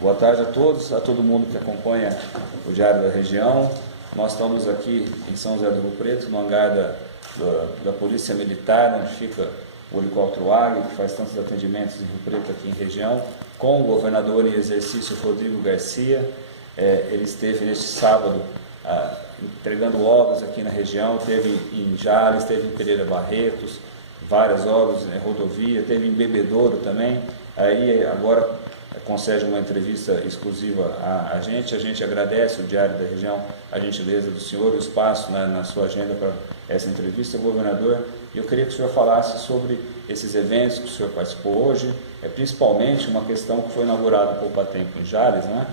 Boa tarde a todos, a todo mundo que acompanha o Diário da Região. Nós estamos aqui em São José do Rio Preto, no hangar da Polícia Militar, onde fica o helicóptero Águia, que faz tantos atendimentos em Rio Preto aqui em região, com o governador em exercício Rodrigo Garcia. Ele esteve neste sábado entregando obras aqui na região, teve em Jales, teve em Pereira Barretos, várias obras, rodovia, teve em Bebedouro também. Aí agora concede uma entrevista exclusiva a gente agradece o Diário da Região, a gentileza do senhor, o espaço na sua agenda para essa entrevista, governador. E eu queria que o senhor falasse sobre esses eventos que o senhor participou hoje, principalmente uma questão que foi inaugurada há pouco tempo em Jales, né?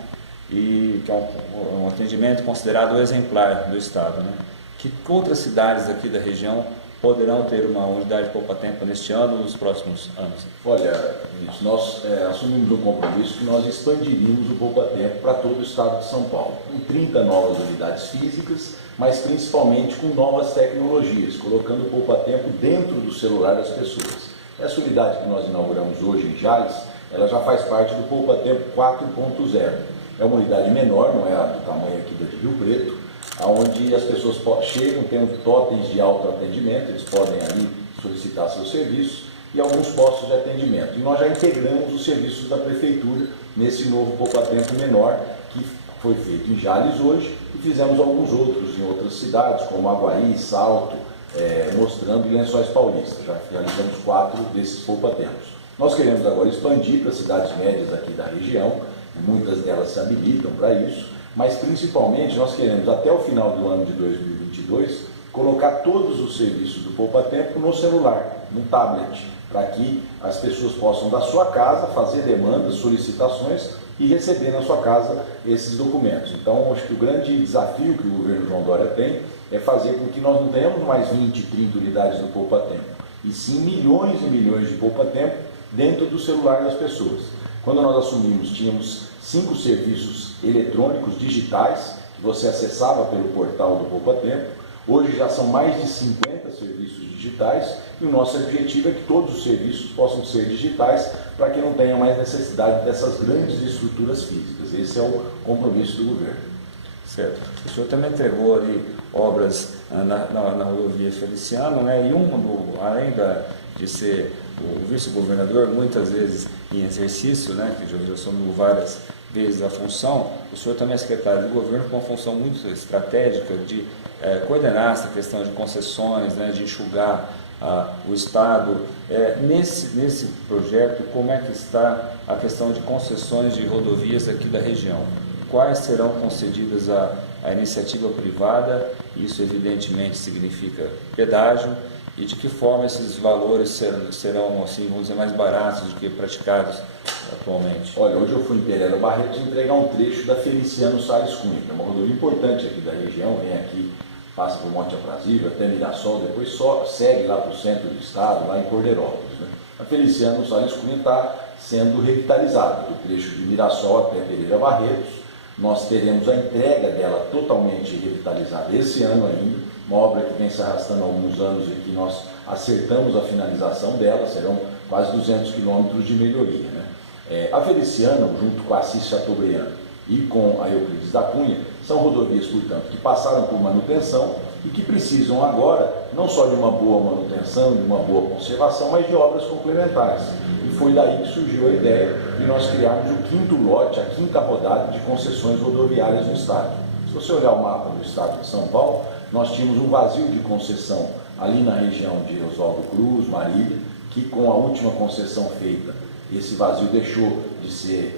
E que é um atendimento considerado exemplar do Estado, né? Que outras cidades aqui da região poderão ter uma unidade poupa-tempo neste ano ou nos próximos anos? Olha, nós assumimos o compromisso que nós expandiríamos o poupa-tempo para todo o estado de São Paulo, com 30 novas unidades físicas, mas principalmente com novas tecnologias, colocando o poupa-tempo dentro do celular das pessoas. Essa unidade que nós inauguramos hoje em Jales, ela já faz parte do poupa-tempo 4.0. É uma unidade menor, não é do tamanho aqui da de Rio Preto, onde as pessoas chegam, tem totens de autoatendimento, eles podem ali solicitar seus serviços e alguns postos de atendimento. E nós já integramos os serviços da Prefeitura nesse novo poupa-tempo menor, que foi feito em Jales hoje, e fizemos alguns outros em outras cidades, como Aguaí, Salto, Mostrando e Lençóis Paulista. Já realizamos 4 desses poupa-tempos. Nós queremos agora expandir para cidades médias aqui da região, muitas delas se habilitam para isso, mas principalmente nós queremos, até o final do ano de 2022, colocar todos os serviços do poupa-tempo no celular, no tablet, para que as pessoas possam, da sua casa, fazer demandas, solicitações e receber na sua casa esses documentos. Então, acho que o grande desafio que o governo João Dória tem é fazer com que nós não tenhamos mais 20, 30 unidades do poupa-tempo, e sim milhões e milhões de poupa-tempo dentro do celular das pessoas. Quando nós assumimos, tínhamos 5 serviços eletrônicos digitais que você acessava pelo portal do poupa-tempo. Hoje já são mais de 50 serviços digitais e o nosso objetivo é que todos os serviços possam ser digitais para que não tenha mais necessidade dessas grandes estruturas físicas. Esse é o compromisso do governo. Certo. O senhor também entregou ali obras na rodovia Feliciano, né? E além de ser o vice-governador, muitas vezes em exercício, né, que já assumiu várias vezes a função, o senhor também é secretário de governo com uma função muito estratégica de coordenar essa questão de concessões, né, de enxugar o Estado. Nesse projeto, como é que está a questão de concessões de rodovias aqui da região? Quais serão concedidas à iniciativa privada? Isso evidentemente significa pedágio. E de que forma esses valores serão, assim, vamos dizer, mais baratos do que praticados atualmente? Olha, hoje eu fui em Pereira Barretos entregar um trecho da Feliciano Salles Cunha, que é uma rodovia importante aqui da região, vem aqui, passa por Monte Aprazível, até Mirassol, depois só segue lá para o centro do estado, lá em Cordeirópolis, né? A Feliciano Salles Cunha está sendo revitalizada, do trecho de Mirassol até Pereira Barretos. Nós teremos a entrega dela totalmente revitalizada esse ano ainda, uma obra que vem se arrastando há alguns anos e que nós acertamos a finalização dela, serão quase 200 quilômetros de melhoria, né? A Feliciano, junto com a Assis Chateaubriand e com a Euclides da Cunha, são rodovias, portanto, que passaram por manutenção e que precisam agora não só de uma boa manutenção, de uma boa conservação, mas de obras complementares. E foi daí que surgiu a ideia de nós criarmos o 5º lote, a 5ª rodada de concessões rodoviárias no estado. Se você olhar o mapa do estado de São Paulo, nós tínhamos um vazio de concessão ali na região de Oswaldo Cruz, Marília, que com a última concessão feita, esse vazio deixou de ser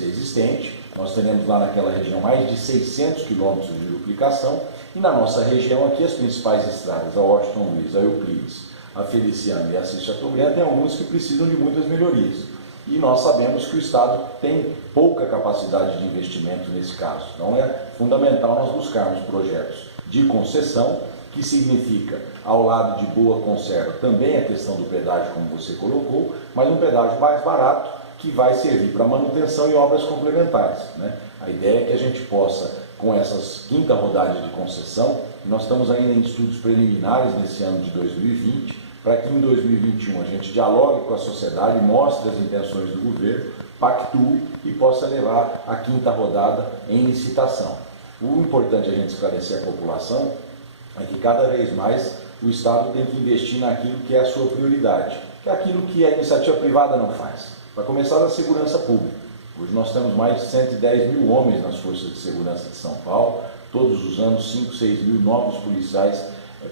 existente. Nós teremos lá naquela região mais de 600 quilômetros de duplicação, e na nossa região aqui as principais estradas, a Washington Luiz, a Euclides, a Feliciano e a Assis Chateaubriand, tem algumas que precisam de muitas melhorias. E nós sabemos que o Estado tem pouca capacidade de investimento nesse caso. Então é fundamental nós buscarmos projetos de concessão, que significa, ao lado de boa conserva, também a questão do pedágio, como você colocou, mas um pedágio mais barato, que vai servir para manutenção e obras complementares, né? A ideia é que a gente possa, com essas 5ª rodada de concessão, nós estamos ainda em estudos preliminares nesse ano de 2020, para que em 2021 a gente dialogue com a sociedade, mostre as intenções do governo, pactue e possa levar a 5ª rodada em licitação. O importante a gente esclarecer a população é que cada vez mais o Estado tem que investir naquilo que é a sua prioridade, que é aquilo que a iniciativa privada não faz. Para começar, a segurança pública. Hoje nós temos mais de 110 mil homens nas forças de segurança de São Paulo. Todos os anos, 5, 6 mil novos policiais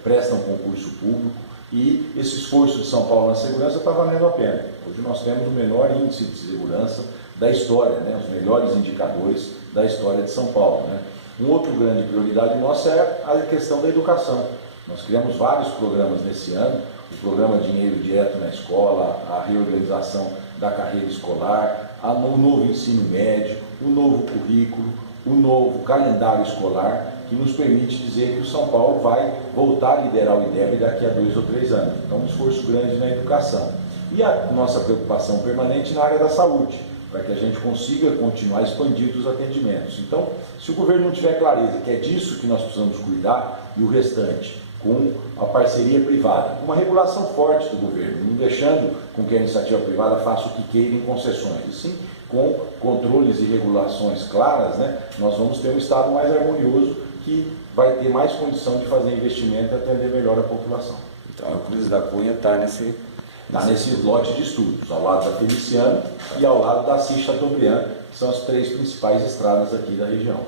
prestam concurso público. E esse esforço de São Paulo na segurança está valendo a pena. Hoje nós temos o menor índice de segurança da história, os melhores indicadores da história de São Paulo. Uma outra grande prioridade nossa é a questão da educação. Nós criamos vários programas nesse ano, o programa Dinheiro Direto na Escola, a reorganização da carreira escolar, o novo ensino médio, o novo currículo, o novo calendário escolar, que nos permite dizer que o São Paulo vai voltar a liderar o IDEB daqui a 2 ou 3 anos. Então, um esforço grande na educação. E a nossa preocupação permanente na área da saúde, para que a gente consiga continuar expandindo os atendimentos. Então, se o governo não tiver clareza que é disso que nós precisamos cuidar, e o restante, com a parceria privada, uma regulação forte do governo, não deixando com que a iniciativa privada faça o que queira em concessões, e sim com controles e regulações claras, nós vamos ter um Estado mais harmonioso que vai ter mais condição de fazer investimento e atender melhor a população. Então, a Euclides da Cunha está nesse lote de estudos, ao lado da Feliciano e ao lado da Assis Chateaubriand, que são as 3 principais estradas aqui da região.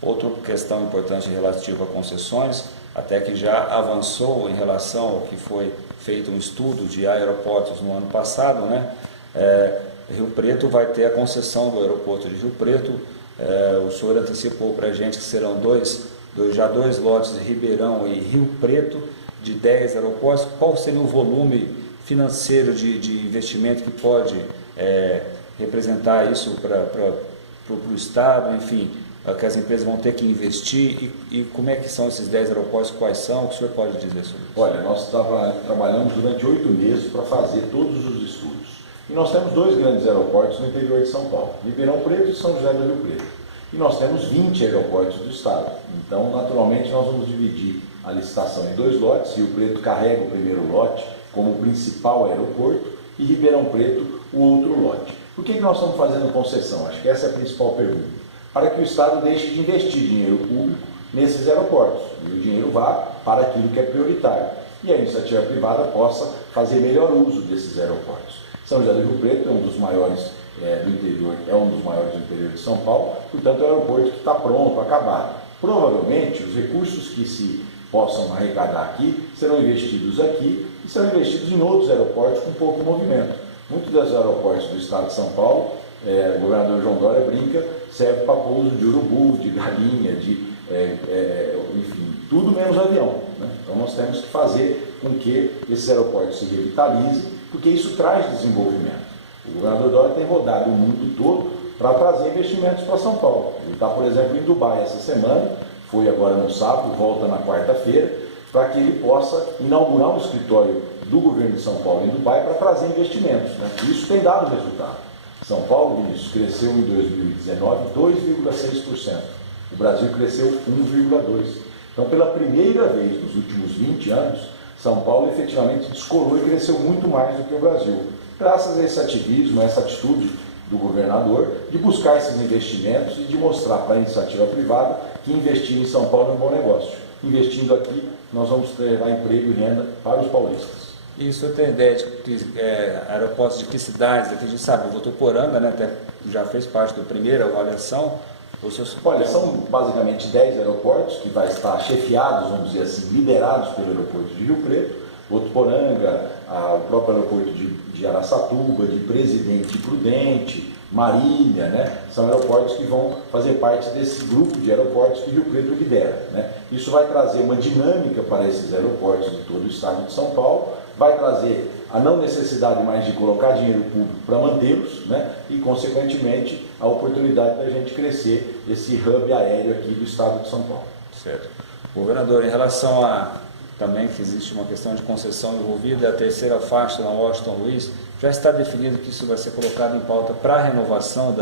Outra questão importante relativa a concessões, até que já avançou em relação ao que foi feito um estudo de aeroportos no ano passado, Rio Preto vai ter a concessão do aeroporto de Rio Preto. O senhor antecipou para a gente que serão dois lotes de Ribeirão e Rio Preto, de 10 aeroportos. Qual seria o volume financeiro de investimento que pode representar isso para o Estado, enfim, que as empresas vão ter que investir, e como é que são esses 10 aeroportos, quais são, o que o senhor pode dizer sobre isso? Olha, nós trabalhamos durante 8 meses para fazer todos os estudos. E nós temos 2 grandes aeroportos no interior de São Paulo, Ribeirão Preto e São José do Rio Preto. E nós temos 20 aeroportos do estado. Então, naturalmente, nós vamos dividir a licitação em 2 lotes. Rio Preto carrega o primeiro lote como principal aeroporto e Ribeirão Preto o outro lote. Por que nós estamos fazendo concessão? Acho que essa é a principal pergunta. Para que o Estado deixe de investir dinheiro público nesses aeroportos e o dinheiro vá para aquilo que é prioritário. E a iniciativa privada possa fazer melhor uso desses aeroportos. São José do Rio Preto é um dos maiores do interior, do interior de São Paulo, portanto é um aeroporto que está pronto, acabado. Provavelmente os recursos que se possam arrecadar aqui serão investidos aqui e serão investidos em outros aeroportos com pouco movimento. Muitos dos aeroportos do estado de São Paulo, o governador João Dória brinca, serve para pouso de urubu, de galinha, enfim, tudo menos avião. Então nós temos que fazer com que esses aeroportos se revitalizem, porque isso traz desenvolvimento. O governador Dória tem rodado o mundo todo para trazer investimentos para São Paulo. Ele está, por exemplo, em Dubai essa semana, foi agora no sábado, volta na quarta-feira, para que ele possa inaugurar um escritório do governo de São Paulo em Dubai para trazer investimentos. Isso tem dado resultado. São Paulo, Vinícius, cresceu em 2019 2,6%. O Brasil cresceu 1,2%. Então, pela primeira vez nos últimos 20 anos, São Paulo efetivamente descolou e cresceu muito mais do que o Brasil. Graças a esse ativismo, a essa atitude do governador de buscar esses investimentos e de mostrar para a iniciativa privada que investir em São Paulo é um bom negócio. Investindo aqui, nós vamos levar emprego e renda para os paulistas. E o senhor tem ideia de aeroportos de que cidades? Aqui a gente sabe, o Votuporanga, até já fez parte da primeira avaliação. Olha, são basicamente 10 aeroportos que vai estar chefiados, vamos dizer assim, liderados pelo aeroporto de Rio Preto, Votuporanga, o próprio aeroporto de Araçatuba, de Presidente Prudente, Marília, são aeroportos que vão fazer parte desse grupo de aeroportos que Rio Preto lidera. Isso vai trazer uma dinâmica para esses aeroportos de todo o estado de São Paulo, vai trazer a não necessidade mais de colocar dinheiro público para mantê-los, e, consequentemente, a oportunidade da gente crescer esse hub aéreo aqui do estado de São Paulo. Certo. Governador, em relação a também que existe uma questão de concessão envolvida, a terceira faixa na Washington Luiz, já está definido que isso vai ser colocado em pauta para a renovação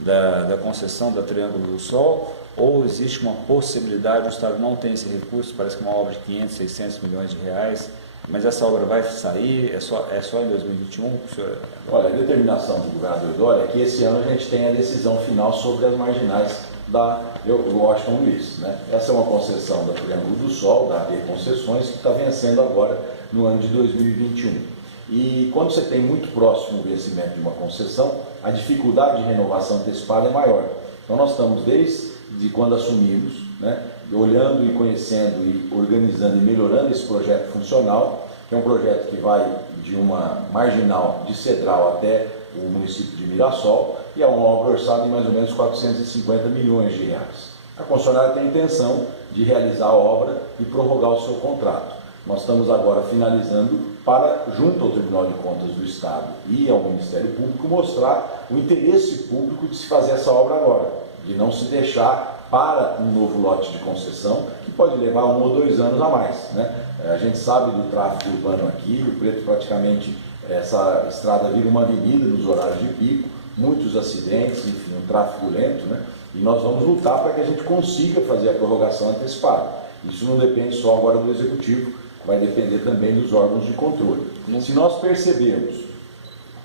da concessão da Triângulo do Sol, ou existe uma possibilidade, o Estado não tem esse recurso, parece que uma obra de 500, 600 milhões de reais, Mas essa obra vai sair? É só em 2021? Senhor? Olha, a determinação do governador Dória é que esse ano a gente tem a decisão final sobre as marginais da Washington Luiz, né? Essa é uma concessão da Triângulo do Sol, da AD Concessões, que está vencendo agora no ano de 2021. E quando você tem muito próximo o vencimento de uma concessão, a dificuldade de renovação antecipada é maior. Então nós estamos desde quando assumimos, né, olhando e conhecendo e organizando e melhorando esse projeto funcional, que é um projeto que vai de uma marginal de Cedral até o município de Mirassol, e é uma obra orçada em mais ou menos 450 milhões de reais. A concessionária tem a intenção de realizar a obra e prorrogar o seu contrato. Nós estamos agora finalizando para, junto ao Tribunal de Contas do Estado e ao Ministério Público, mostrar o interesse público de se fazer essa obra agora, de não se deixar para um novo lote de concessão, que pode levar 1 ou 2 anos a mais, né? A gente sabe do tráfego urbano aqui, Rio Preto praticamente, essa estrada vira uma avenida nos horários de pico, muitos acidentes, enfim, um tráfego lento, né? E nós vamos lutar para que a gente consiga fazer a prorrogação antecipada. Isso não depende só agora do Executivo, vai depender também dos órgãos de controle. Se nós percebermos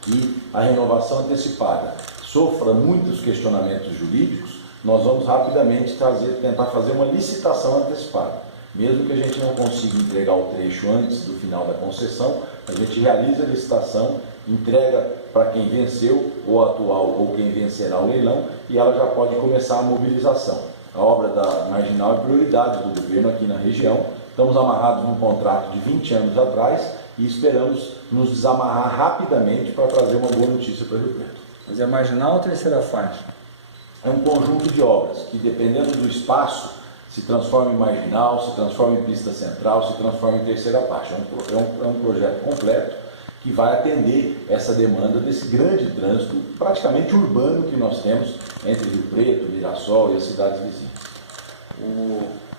que a renovação antecipada sofra muitos questionamentos jurídicos, nós vamos rapidamente tentar fazer uma licitação antecipada. Mesmo que a gente não consiga entregar o trecho antes do final da concessão, a gente realiza a licitação, entrega para quem venceu, ou atual, ou quem vencerá o leilão, e ela já pode começar a mobilização. A obra da Marginal é prioridade do governo aqui na região. Estamos amarrados num contrato de 20 anos atrás e esperamos nos desamarrar rapidamente para trazer uma boa notícia para Rio Preto. Mas é marginal ou terceira faixa? É um conjunto de obras que, dependendo do espaço, se transforma em marginal, se transforma em pista central, se transforma em terceira faixa. É um projeto completo que vai atender essa demanda desse grande trânsito praticamente urbano que nós temos entre Rio Preto, Mirassol e as cidades vizinhas.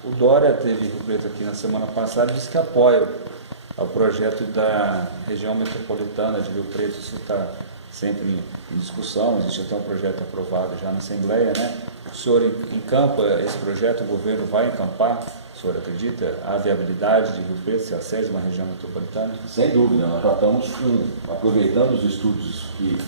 O Dória teve Rio Preto aqui na semana passada e disse que apoia o projeto da região metropolitana de Rio Preto. Isso está sempre em discussão, existe até um projeto aprovado já na Assembleia, né? O senhor encampa esse projeto, o governo vai encampar? O senhor acredita? Há viabilidade de Rio Preto ser a sede de uma região metropolitana? Sem dúvida, nós já estamos aproveitando os estudos que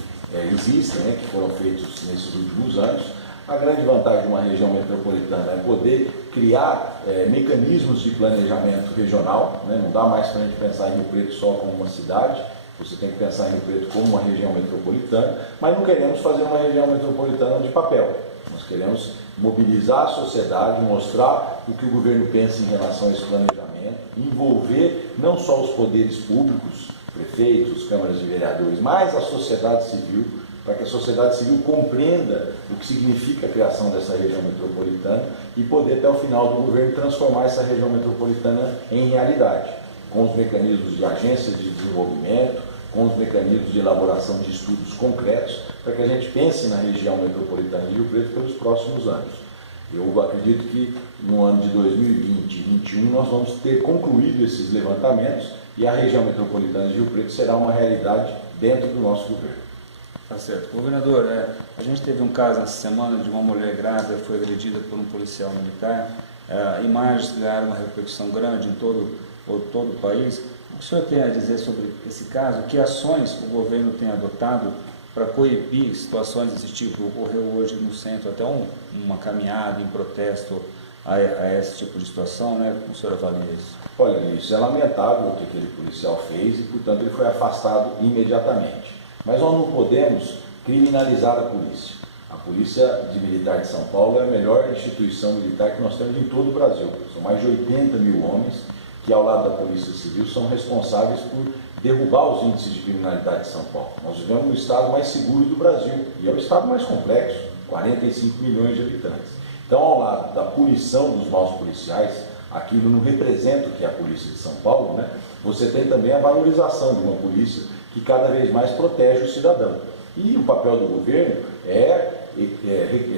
existem, né, que foram feitos nesses últimos anos. A grande vantagem de uma região metropolitana é poder criar mecanismos de planejamento regional, né? Não dá mais para a gente pensar em Rio Preto só como uma cidade, você tem que pensar em Rio Preto como uma região metropolitana, mas não queremos fazer uma região metropolitana de papel. Nós queremos mobilizar a sociedade, mostrar o que o governo pensa em relação a esse planejamento, envolver não só os poderes públicos, prefeitos, câmaras de vereadores, mas a sociedade civil, para que a sociedade civil compreenda o que significa a criação dessa região metropolitana e poder, até o final do governo, transformar essa região metropolitana em realidade, com os mecanismos de agências de desenvolvimento, com os mecanismos de elaboração de estudos concretos, para que a gente pense na região metropolitana de Rio Preto pelos próximos anos. Eu acredito que no ano de 2020 e 2021 nós vamos ter concluído esses levantamentos e a região metropolitana de Rio Preto será uma realidade dentro do nosso governo. Tá certo. Governador, a gente teve um caso essa semana de uma mulher grávida que foi agredida por um policial militar. Imagens ganharam uma repercussão grande em todo o país. O que o senhor tem a dizer sobre esse caso? Que ações o governo tem adotado para coibir situações desse tipo? Ocorreu hoje no centro até uma caminhada em protesto a esse tipo de situação, né? Como o senhor avalia isso? Olha, isso é lamentável o que aquele policial fez e, portanto, ele foi afastado imediatamente. Mas nós não podemos criminalizar a polícia. A Polícia Militar de São Paulo é a melhor instituição militar que nós temos em todo o Brasil. São mais de 80 mil homens que, ao lado da Polícia Civil, são responsáveis por derrubar os índices de criminalidade de São Paulo. Nós vivemos no estado mais seguro do Brasil e é o estado mais complexo, 45 milhões de habitantes. Então, ao lado da punição dos maus policiais, aquilo não representa o que é a Polícia de São Paulo, né? Você tem também a valorização de uma polícia que cada vez mais protege o cidadão. E o papel do governo é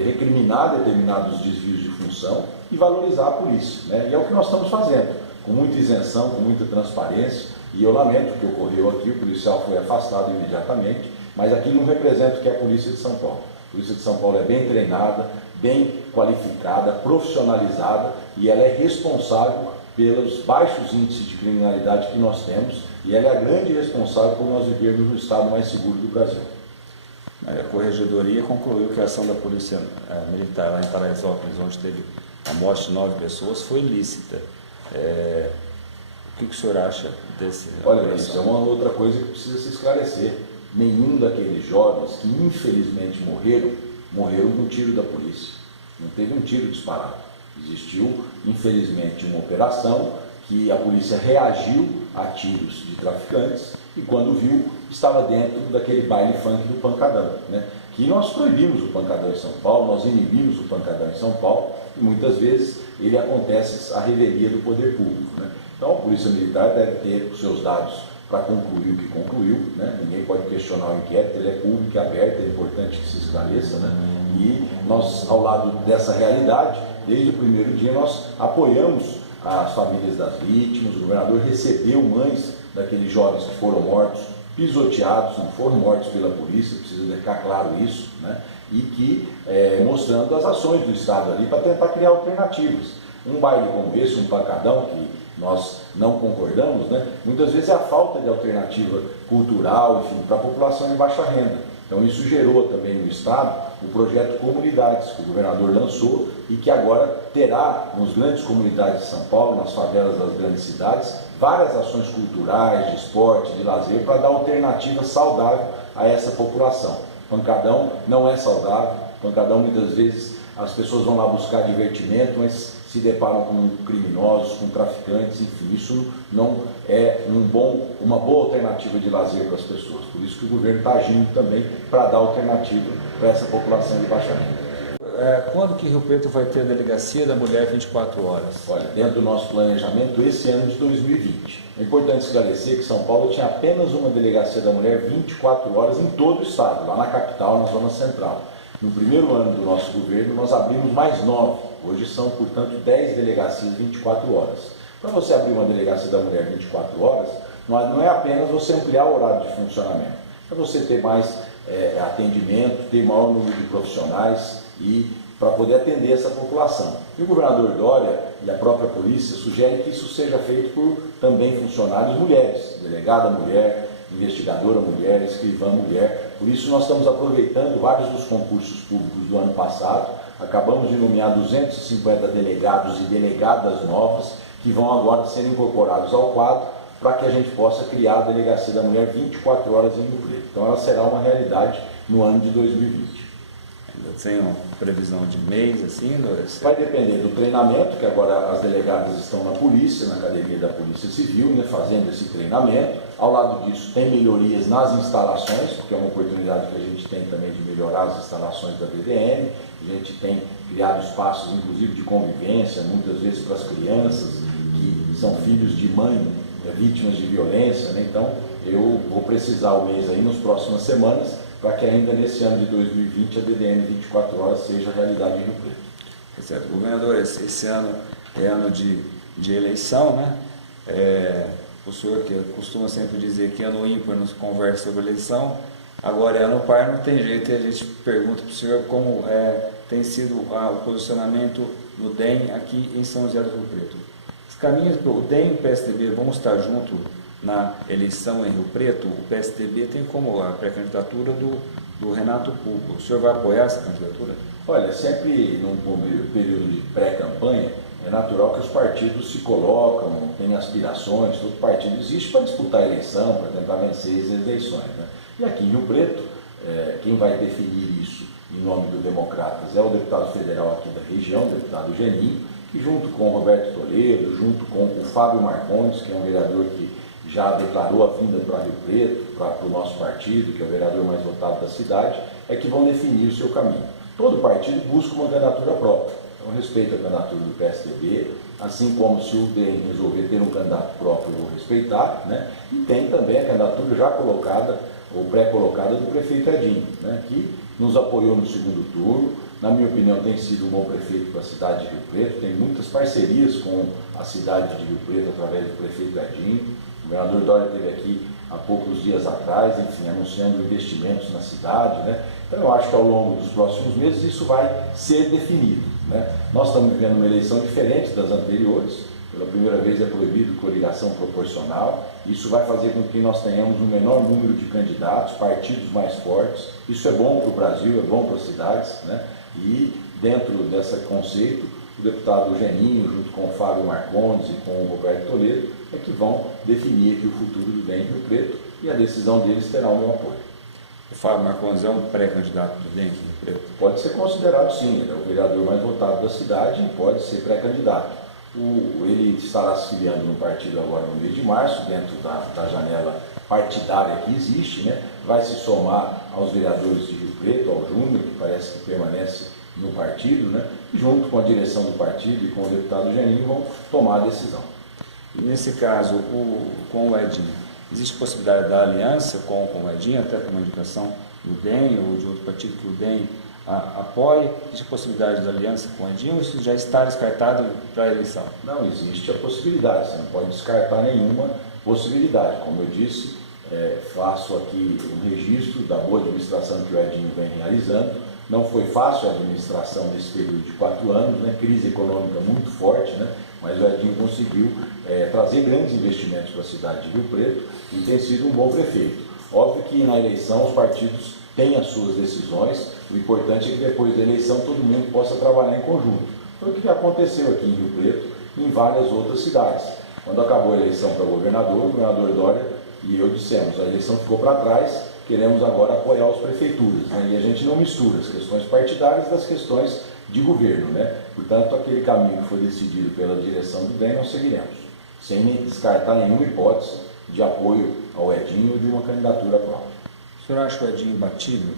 recriminar determinados desvios de função e valorizar a polícia, né? E é o que nós estamos fazendo, com muita isenção, com muita transparência, e eu lamento o que ocorreu aqui, o policial foi afastado imediatamente, mas aquilo não representa o que é a Polícia de São Paulo. A Polícia de São Paulo é bem treinada, bem qualificada, profissionalizada, e ela é responsável pelos baixos índices de criminalidade que nós temos, e ela é a grande responsável por nós vivermos no estado mais seguro do Brasil. A Corregedoria concluiu que a ação da Polícia Militar lá em Paraisópolis, onde teve a morte de 9 pessoas, foi ilícita. O que o senhor acha desse? Olha, isso é uma outra coisa que precisa se esclarecer. Nenhum daqueles jovens que infelizmente morreram com um tiro da polícia. Não teve um tiro disparado. Existiu, infelizmente, uma operação que a polícia reagiu a tiros de traficantes e, quando viu, estava dentro daquele baile funk do pancadão, né? Que nós proibimos o pancadão em São Paulo, nós inibimos o pancadão em São Paulo e muitas vezes ele acontece à revelia do poder público, né? Então a Polícia Militar deve ter os seus dados para concluir o que concluiu, né? Ninguém pode questionar o inquérito, ele é público e aberto, é importante que se esclareça, né? E nós, ao lado dessa realidade, desde o primeiro dia nós apoiamos as famílias das vítimas. O governador recebeu mães daqueles jovens que foram mortos, pisoteados, não foram mortos pela polícia, precisa ficar claro isso, né? E que mostrando as ações do Estado ali para tentar criar alternativas. Um baile como esse, um pancadão, que nós não concordamos, né? Muitas vezes é a falta de alternativa cultural, enfim, para a população de baixa renda. Então isso gerou também no Estado o projeto Comunidades, que o governador lançou e que agora terá nas grandes comunidades de São Paulo, nas favelas das grandes cidades, várias ações culturais, de esporte, de lazer, para dar alternativa saudável a essa população. Pancadão não é saudável, pancadão muitas vezes as pessoas vão lá buscar divertimento, mas se deparam com criminosos, com traficantes, enfim, isso não é uma boa alternativa de lazer para as pessoas. Por isso que o governo está agindo também para dar alternativa para essa população de baixa renda. Quando que Rio Preto vai ter a Delegacia da Mulher 24 horas? Olha, dentro do nosso planejamento, esse ano de 2020. É importante esclarecer que São Paulo tinha apenas uma Delegacia da Mulher 24 horas em todo o estado, lá na capital, na zona central. No primeiro ano do nosso governo, nós abrimos mais 9. Hoje são, portanto, 10 delegacias 24 horas. Para você abrir uma Delegacia da Mulher 24 horas, não é apenas você ampliar o horário de funcionamento. É você ter mais atendimento, ter maior número de profissionais e para poder atender essa população. E o governador Dória e a própria polícia sugerem que isso seja feito por também funcionários mulheres, delegada mulher, investigadora mulher, escrivã mulher. Por isso nós estamos aproveitando vários dos concursos públicos do ano passado. Acabamos de nomear 250 delegados e delegadas novas que vão agora ser incorporados ao quadro para que a gente possa criar a Delegacia da Mulher 24 horas em Rio Preto. Então ela será uma realidade no ano de 2020. Ainda tem uma previsão de mês, assim? Vai depender do treinamento, que agora as delegadas estão na polícia, na academia da Polícia Civil, né, fazendo esse treinamento. Ao lado disso, tem melhorias nas instalações, porque é uma oportunidade que a gente tem também de melhorar as instalações da DDM. A gente tem criado espaços, inclusive, de convivência, muitas vezes para as crianças que são filhos de mãe, vítimas de violência, né? Então, eu vou precisar o mês aí, nas próximas semanas, para que ainda nesse ano de 2020 a DDM 24 horas seja realidade em Rio Preto. Certo. Governador, esse ano é ano de eleição, né? O senhor que costuma sempre dizer que ano ímpar nos conversa sobre eleição, agora é ano par, não tem jeito, e a gente pergunta para o senhor como tem sido o posicionamento do DEM aqui em São José do Rio Preto. Os caminhos para o DEM e o PSDB vão estar junto na eleição em Rio Preto. O PSDB tem como a pré-candidatura do Renato Pupo. O senhor vai apoiar essa candidatura? Olha, sempre num período de pré-campanha, é natural que os partidos se colocam, têm aspirações, todo partido existe para disputar a eleição, para tentar vencer as eleições, né? E aqui em Rio Preto, quem vai definir isso em nome do Democratas é o deputado federal aqui da região, o deputado Geninho, que junto com o Roberto Toledo, junto com o Fábio Marcondes, que é um vereador que já declarou a vinda para Rio Preto, para o nosso partido, que é o vereador mais votado da cidade, é que vão definir o seu caminho. Todo partido busca uma candidatura própria. Então, respeito a candidatura do PSDB, assim como se o DEM resolver ter um candidato próprio, eu vou respeitar, né? E tem também a candidatura já colocada, ou pré-colocada, do prefeito Edinho, né? Que nos apoiou no segundo turno. Na minha opinião, tem sido um bom prefeito para a cidade de Rio Preto, tem muitas parcerias com a cidade de Rio Preto através do prefeito Edinho. O governador Dória esteve aqui há poucos dias atrás, enfim, anunciando investimentos na cidade, né? Então eu acho que ao longo dos próximos meses isso vai ser definido, né? Nós estamos vivendo uma eleição diferente das anteriores, Pela primeira vez é proibido coligação proporcional. Isso vai fazer com que nós tenhamos um menor número de candidatos, partidos mais fortes. Isso é bom para o Brasil, é bom para as cidades, né? E dentro desse conceito, o deputado Geninho, junto com o Fábio Marcondes e com o Roberto Toledo, é que vão definir aqui o futuro do DEM em Rio Preto, e a decisão deles terá o meu apoio. O Fábio Marcondes é um pré-candidato do DEM em Rio Preto? Pode ser considerado sim, ele é o vereador mais votado da cidade e pode ser pré-candidato. Ele estará se filiando no partido agora no mês de março, dentro da janela partidária que existe, né? Vai se somar aos vereadores de Rio Preto, ao Júnior, que parece que permanece no partido, né? E junto com a direção do partido e com o deputado Geninho vão tomar a decisão. E nesse caso, com o Edinho, existe possibilidade da aliança com o Edinho, até com uma indicação do DEM ou de outro partido que o DEM apoie? Existe possibilidade da aliança com o Edinho ou isso já está descartado para a eleição? Não, existe a possibilidade, você não pode descartar nenhuma possibilidade. Como eu disse, faço aqui um registro da boa administração que o Edinho vem realizando. Não foi fácil a administração nesse período de 4 anos, né? Crise econômica muito forte, né? Mas o Edinho conseguiu trazer grandes investimentos para a cidade de Rio Preto e tem sido um bom prefeito. Óbvio que na eleição os partidos têm as suas decisões, o importante é que depois da eleição todo mundo possa trabalhar em conjunto. Foi o que aconteceu aqui em Rio Preto e em várias outras cidades. Quando acabou a eleição para governador, o governador Dória e eu dissemos, a eleição ficou para trás, queremos agora apoiar as prefeituras, né? E a gente não mistura as questões partidárias das questões de governo, né? Portanto, aquele caminho que foi decidido pela direção do DEM nós seguiremos, sem descartar nenhuma hipótese de apoio ao Edinho e de uma candidatura própria. O senhor acha o Edinho imbatível?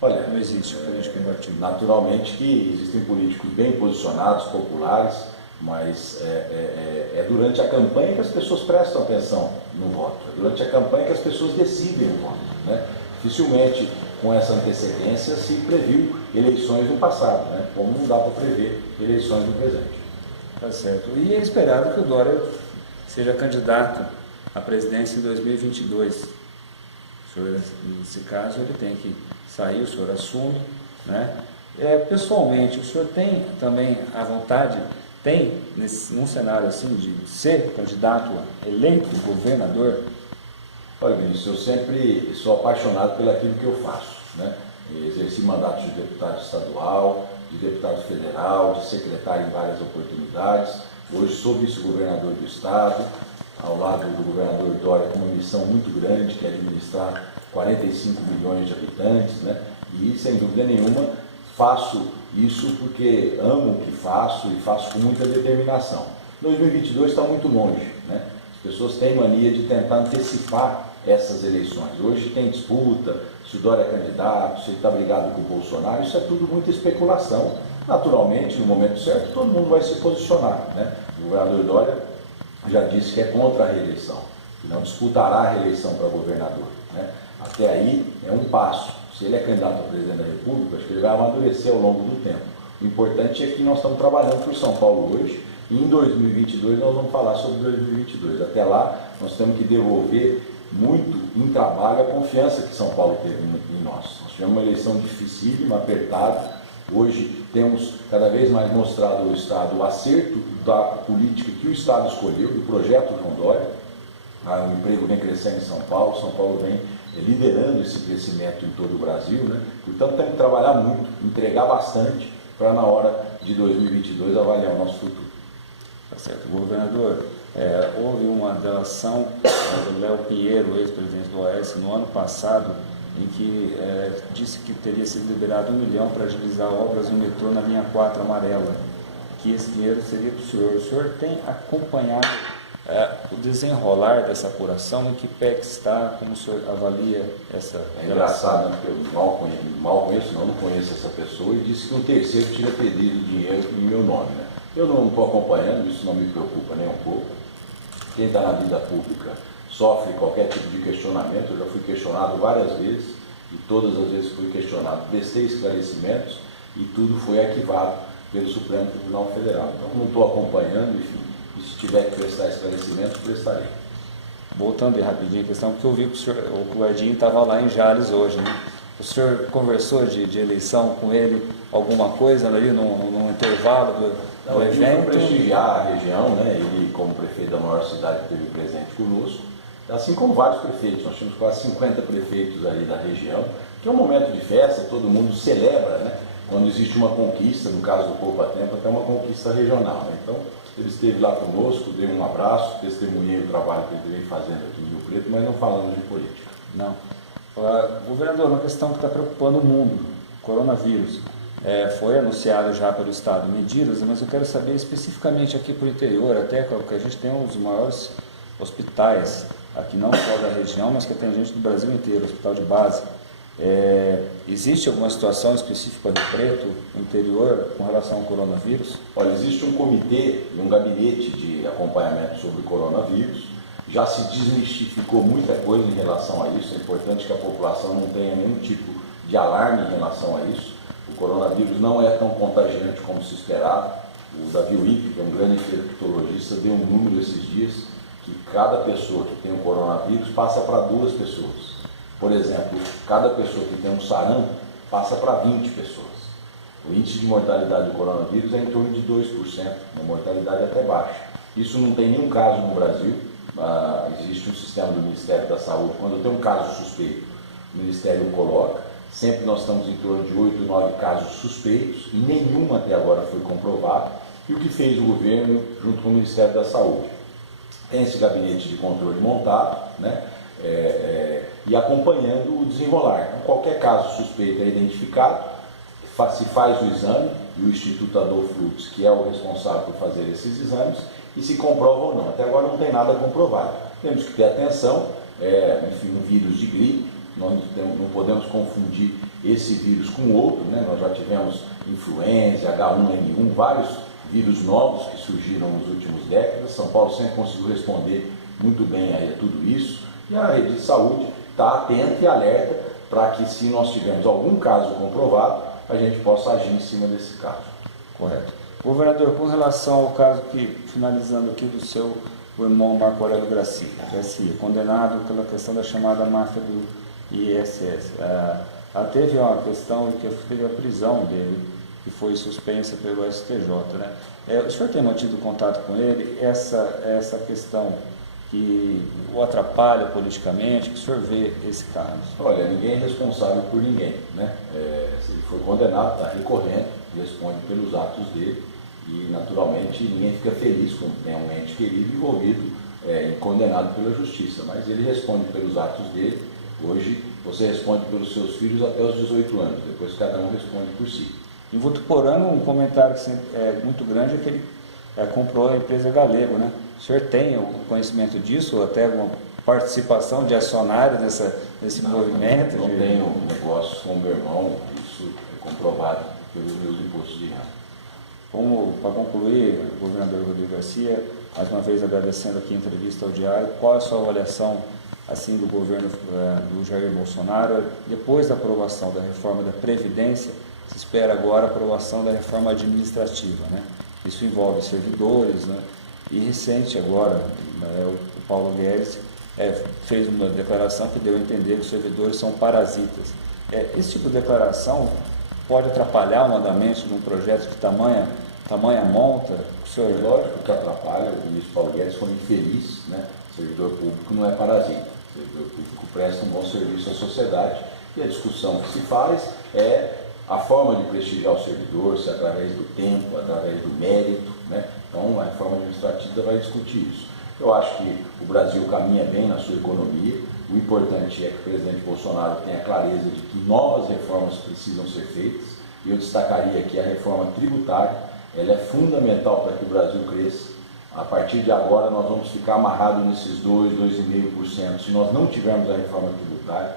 Olha, não existe político imbatível. Naturalmente que existem políticos bem posicionados, populares, mas é durante a campanha que as pessoas prestam atenção no voto, é durante a campanha que as pessoas decidem o voto, né? Dificilmente com essa antecedência se previu eleições no passado, né? Como não dá para prever eleições no presente. Tá certo. E é esperado que o Dória seja candidato à presidência em 2022. O senhor, nesse caso, ele tem que sair, o senhor assume, né? Pessoalmente, o senhor tem também a vontade, num cenário assim, de ser candidato a eleito governador? Olha, Vinícius, eu sempre sou apaixonado pelo aquilo que eu faço, né? Exerci mandatos de deputado estadual, de deputado federal, de secretário em várias oportunidades. Hoje sou vice-governador do estado, ao lado do governador Dória, com uma missão muito grande, que é administrar 45 milhões de habitantes, né? E, sem dúvida nenhuma, faço isso porque amo o que faço e faço com muita determinação. 2022 está muito longe, né? As pessoas têm mania de tentar antecipar essas eleições. Hoje tem disputa, se o Dória é candidato, se ele está brigado com o Bolsonaro, isso é tudo muita especulação. Naturalmente, no momento certo, todo mundo vai se posicionar, né? O governador Dória já disse que é contra a reeleição, que não disputará a reeleição para governador, né? Até aí é um passo. Se ele é candidato a presidente da República, acho que ele vai amadurecer ao longo do tempo. O importante é que nós estamos trabalhando por São Paulo hoje e em 2022 nós vamos falar sobre 2022. Até lá nós temos que devolver muito em trabalho a confiança que São Paulo teve em nós. Nós tivemos uma eleição dificílima, apertada. Hoje temos cada vez mais mostrado ao Estado o acerto da política que o Estado escolheu, do projeto João Dória. O emprego vem crescendo em São Paulo vem liderando esse crescimento em todo o Brasil, né? Portanto, temos que trabalhar muito, entregar bastante para na hora de 2022 avaliar o nosso futuro. Tá certo. Governador, houve uma delação do Léo Pinheiro, ex-presidente do OAS, no ano passado, em que disse que teria sido liberado R$1 milhão para agilizar obras no metrô na linha 4 amarela, que esse dinheiro seria para o senhor. O senhor tem acompanhado o desenrolar dessa apuração, em que pé que está, como o senhor avalia essa relação? É engraçado, né? Porque eu não conheço essa pessoa, e disse que um terceiro tinha pedido dinheiro em meu nome, né? Eu não estou acompanhando, isso não me preocupa nem um pouco. Quem está na vida pública sofre qualquer tipo de questionamento. Eu já fui questionado várias vezes e todas as vezes fui questionado, prestei esclarecimentos e tudo foi arquivado pelo Supremo Tribunal Federal. Então não estou acompanhando, enfim, e se tiver que prestar esclarecimentos, prestarei. Voltando aí rapidinho a questão, porque eu vi que o Edinho estava lá em Jales hoje, né? O senhor conversou de eleição com ele, alguma coisa ali no intervalo do evento? Para prestigiar a região, né? Ele, como prefeito da maior cidade, esteve presente conosco, assim como vários prefeitos. Nós temos quase 50 prefeitos ali da região, que é um momento de festa, todo mundo celebra, né? Quando existe uma conquista, no caso do Poupa Tempo, até uma conquista regional, né? Então, ele esteve lá conosco, deu um abraço, testemunhei o trabalho que ele vem fazendo aqui em Rio Preto, mas não falamos de política. Não. Governador, uma questão que está preocupando o mundo, coronavírus. Foi anunciado já pelo Estado medidas, mas eu quero saber especificamente aqui para o interior, até porque a gente tem um dos maiores hospitais, aqui não só da região, mas que tem gente do Brasil inteiro, hospital de base. Existe alguma situação específica do Preto, no interior, com relação ao coronavírus? Olha, existe um comitê e um gabinete de acompanhamento sobre o coronavírus. Já se desmistificou muita coisa em relação a isso. É importante que a população não tenha nenhum tipo de alarme em relação a isso. O coronavírus não é tão contagiante como se esperava. O Davi Wip, que é um grande infectologista, deu um número esses dias que cada pessoa que tem o coronavírus passa para 2 pessoas. Por exemplo, cada pessoa que tem um sarampo passa para 20 pessoas. O índice de mortalidade do coronavírus é em torno de 2%, uma mortalidade até baixa. Isso não tem nenhum caso no Brasil. Existe um sistema do Ministério da Saúde, quando tem um caso suspeito, o Ministério coloca. Sempre nós estamos em torno de 8, 9 casos suspeitos, e nenhum até agora foi comprovado. E o que fez o governo junto com o Ministério da Saúde? Tem esse gabinete de controle montado, né? E acompanhando o desenrolar. Então, qualquer caso suspeito é identificado, se faz o exame, e o Instituto Adolfo Lutz, que é o responsável por fazer esses exames, e se comprova ou não. Até agora não tem nada comprovado. Temos que ter atenção, enfim, no vírus de gripe, nós não podemos confundir esse vírus com outro, né? Nós já tivemos influenza, H1N1, vários vírus novos que surgiram nas últimas décadas. São Paulo sempre conseguiu responder muito bem a tudo isso, e a rede de saúde está atenta e alerta para que, se nós tivermos algum caso comprovado, a gente possa agir em cima desse caso. Correto. Governador, com relação ao caso que, finalizando aqui, do seu irmão Marco Aurélio Garcia, condenado pela questão da chamada máfia do ISS. Teve uma questão que teve a prisão dele, que foi suspensa pelo STJ, né? O senhor tem mantido contato com ele? Essa questão que o atrapalha politicamente, que o senhor vê esse caso? Olha, ninguém é responsável por ninguém, né? Se ele foi condenado, está recorrendo, responde pelos atos dele, e naturalmente ninguém fica feliz quando tem um ente querido envolvido e condenado pela justiça, mas ele responde pelos atos dele. Hoje você responde pelos seus filhos até os 18 anos, depois cada um responde por si. Em Votuporanga, um comentário que sempre é muito grande é que ele comprou a empresa Galego, né? O senhor tem o conhecimento disso, ou até alguma participação de acionário nesse movimento? Não tenho negócios com o meu irmão, isso é comprovado pelos meus impostos de renda. Para concluir, governador Rodrigo Garcia, mais uma vez agradecendo aqui a entrevista ao Diário, qual é a sua avaliação assim do governo do Jair Bolsonaro, depois da aprovação da reforma da Previdência, se espera agora a aprovação da reforma administrativa, né? Isso envolve servidores, né? E recente agora, o Paulo Guedes fez uma declaração que deu a entender que os servidores são parasitas. Esse tipo de declaração pode atrapalhar o andamento de um projeto de tamanha monta? Senhor, lógico que atrapalha. O ministro Paulo Guedes foi infeliz, né? O servidor público não é parasita. O servidor público presta um bom serviço à sociedade, e a discussão que se faz é a forma de prestigiar o servidor, se através do tempo, através do mérito, né? Então, a reforma administrativa vai discutir isso. Eu acho que o Brasil caminha bem na sua economia. O importante é que o presidente Bolsonaro tenha clareza de que novas reformas precisam ser feitas. E eu destacaria aqui a reforma tributária. Ela é fundamental para que o Brasil cresça. A partir de agora, nós vamos ficar amarrados nesses 2,5%. Se nós não tivermos a reforma tributária,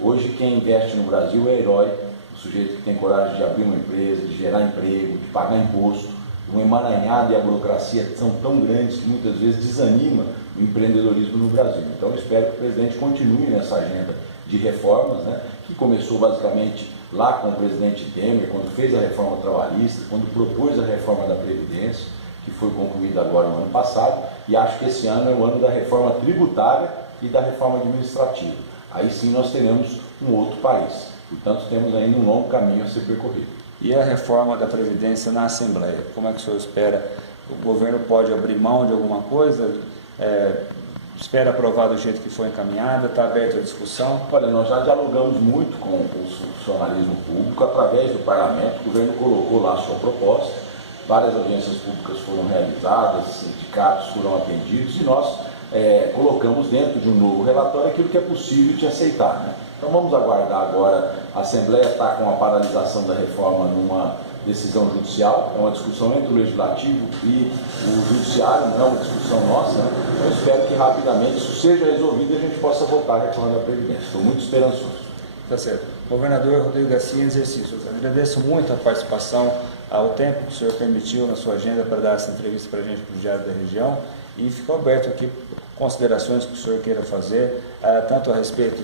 hoje quem investe no Brasil é herói. O sujeito que tem coragem de abrir uma empresa, de gerar emprego, de pagar imposto. O emaranhado e a burocracia são tão grandes que muitas vezes desanima o empreendedorismo no Brasil. Então eu espero que o presidente continue nessa agenda de reformas, né, que começou basicamente lá com o presidente Temer, quando fez a reforma trabalhista, quando propôs a reforma da Previdência, que foi concluída agora no ano passado, e acho que esse ano é o ano da reforma tributária e da reforma administrativa. aí sim nós teremos um outro país. Portanto, temos ainda um longo caminho a ser percorrido. E a reforma da Previdência na Assembleia? Como é que o senhor espera? O governo pode abrir mão de alguma coisa? Espera aprovar do jeito que foi encaminhada? Está aberta a discussão? Olha, nós já dialogamos muito com o funcionalismo público através do parlamento. O governo colocou lá a sua proposta, várias audiências públicas foram realizadas, sindicatos foram atendidos e nós colocamos dentro de um novo relatório aquilo que é possível de aceitar, né? Então vamos aguardar agora. A Assembleia está com a paralisação da reforma numa decisão judicial, é uma discussão entre o Legislativo e o Judiciário, não é uma discussão nossa, né? Eu espero que rapidamente isso seja resolvido e a gente possa votar a reforma da Previdência. Estou muito esperançoso. Tá certo. Governador Rodrigo Garcia, em exercício. Agradeço muito a participação, ao tempo que o senhor permitiu na sua agenda para dar essa entrevista para a gente, para o Diário da Região, e fico aberto aqui considerações que o senhor queira fazer, tanto a respeito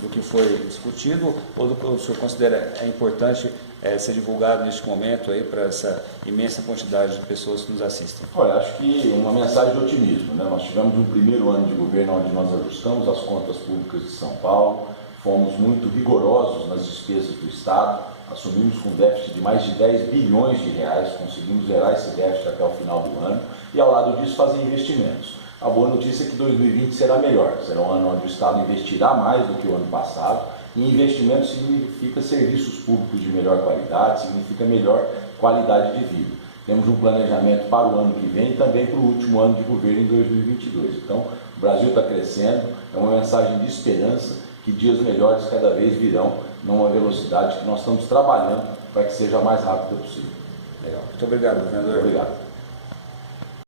do que foi discutido, ou do que o senhor considera importante ser divulgado neste momento aí para essa imensa quantidade de pessoas que nos assistem. Olha, acho que uma mensagem de otimismo, né? Nós tivemos um primeiro ano de governo onde nós ajustamos as contas públicas de São Paulo, fomos muito rigorosos nas despesas do Estado, assumimos com déficit de mais de 10 bilhões de reais, conseguimos zerar esse déficit até o final do ano e ao lado disso fazer investimentos. A boa notícia é que 2020 será melhor, será um ano onde o Estado investirá mais do que o ano passado, e investimento significa serviços públicos de melhor qualidade, significa melhor qualidade de vida. Temos um planejamento para o ano que vem e também para o último ano de governo em 2022. Então, o Brasil está crescendo, é uma mensagem de esperança que dias melhores cada vez virão numa velocidade que nós estamos trabalhando para que seja a mais rápida possível. Legal. Muito obrigado, governador. Muito obrigado.